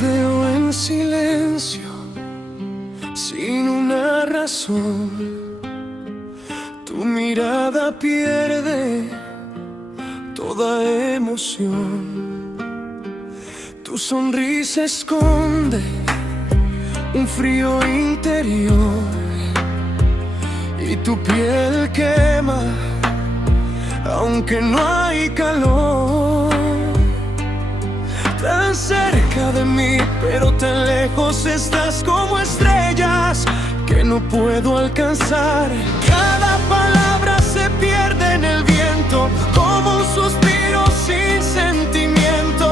veo en silencio, sin una razón. Tu mirada pierde toda emoción. Tu sonrisa esconde un frío interior y tu piel quema aunque no hay calor. Tan cerca de mí, pero tan lejos estás, como estrellas que no puedo alcanzar. Cada palabra se pierde en el viento, como un suspiro sin sentimiento.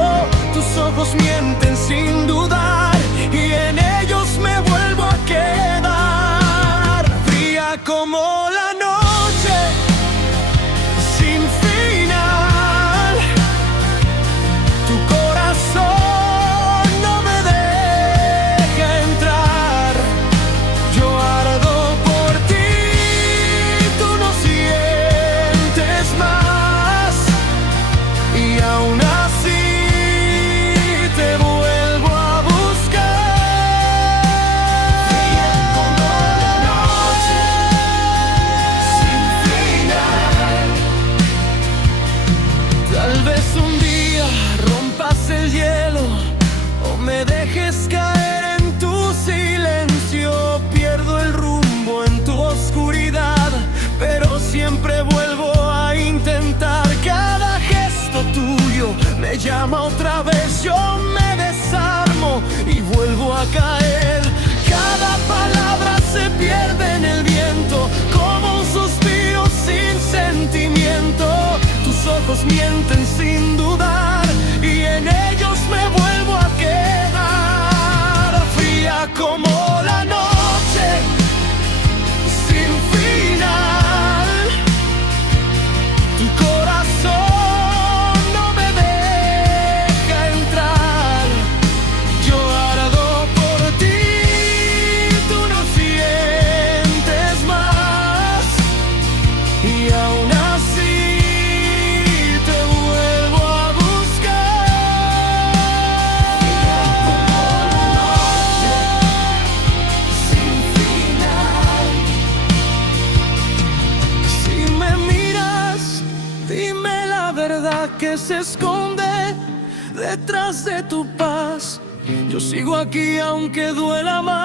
Tus ojos mienten sin dudar y en ellos me vuelvo a quedar. Fría como la noche, sin final. Tu corazón no me deja entrar. Yo ardo por ti, tú no sientes más. Y aún así te vuelvo a buscar. Fría como la noche, sin final. Tal vez un día rompas el hielo o me dejes caer en tu silencio. Pierdo el rumbo en tu oscuridad, pero siempre vuelvo a intentar. Cada gesto tuyo me llama otra vez. Yo me desarmo y vuelvo a caer. Cada palabra se pierde en el viento, como un suspiro sin sentimiento. Tus ojos mienten sin dudar y en ellos me vuelvo a quedar. Fría como la noche, sin final. Tu corazón no me deja entrar. Yo ardo por ti, tú no sientes más. Y aún así te vuelvo a buscar. Sin final. Si me miras, dime la verdad que se esconde detrás de tu paz. Yo sigo aquí aunque duela más.